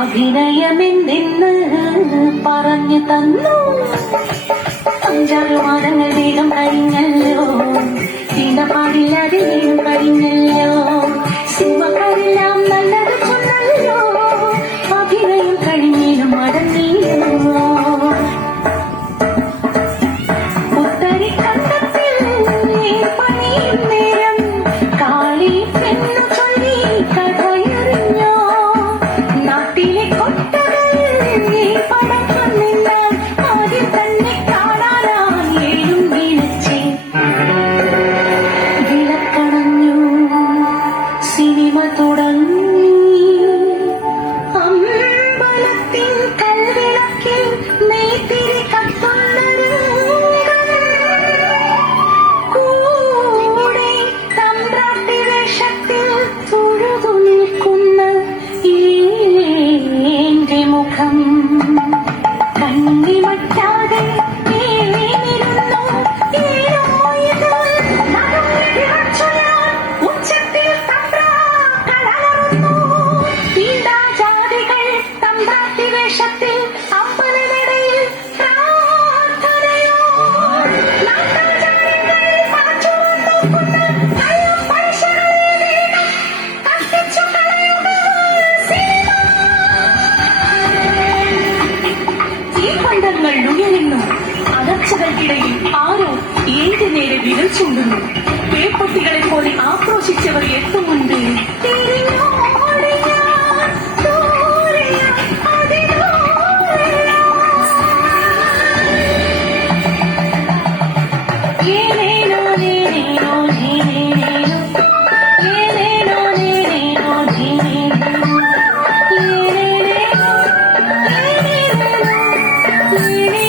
അഭിനയമെന്തെന്ന് പറഞ്ഞു തന്നു. 5-6 മാസങ്ങൾ വേഗം കഴിഞ്ഞല്ലോ, പാടില്ലാതെ കഴിഞ്ഞല്ലോ, സിനിമക്കാരെല്ലാം നല്ലത് ചൊന്നല്ലോ, അഭിനയം കഴിഞ്ഞിലും മടങ്ങിയല്ലോ. ഉത്തരി കണ്ടത്തിൽ പണിയും നേരം കാളി പെണ്ണു ചൊല്ലി കഥയറിഞ്ഞോ. നാട്ടിലെ കൊട്ടകൾ പടക്കം നിന്നാൽ ആദ്യം തന്നെ കാണാനായി ഏഴും വീണച്ചേ വിളക്കണഞ്ഞു. സിനിമ തുടങ്ങി. അമ്പലത്തിൻ കൽവിളക്കിൽ നെയ്ത്തിരി കത്തുന്നൊരു കൂടെ തമ്പ്രാട്ടി വേഷത്തിൽ തൊഴുതു നിൽക്കുന്ന എന്റെ മുഖം കണ്ണിമറ്റാതെ ഏനിരുന്നു. ഏനോ ഇത് ഉച്ചത്തിൽ തമ്പ്രാക്കളറുന്നു. പീഡാജാതികൾ തമ്പ്രാട്ടി വേഷത്തിൽ അമ്പലനിടയിൽ പ്രാർത്ഥനയോ. നാട്ടാചാര്യങ്ങൾ പറിച്ചു നോക്കുന്ന പൈസകളെ വീണ്ടും കത്തിച്ചു കളയുക സിനിമ. തീപ്പന്തങ്ങൾ ഉയരുന്നു. അകർച്ചകൾക്കിടയിൽ ആരോ ഏത് നേരെ വിരൽ ചൂണ്ടുന്നു. പേപ്പൊട്ടികളെ പോലെ ആക്രോശിച്ചവർ എത്തുമുണ്ട്. തിരിഞ്ഞോടി ഞാൻ ദൂരെ അതിദൂരെ. ഏനേനോ നേനേനോ നേനേനോ ഏനേനോ നേനേനോ നേനേനോ ഏനേനോ ഏനേനോ నేనే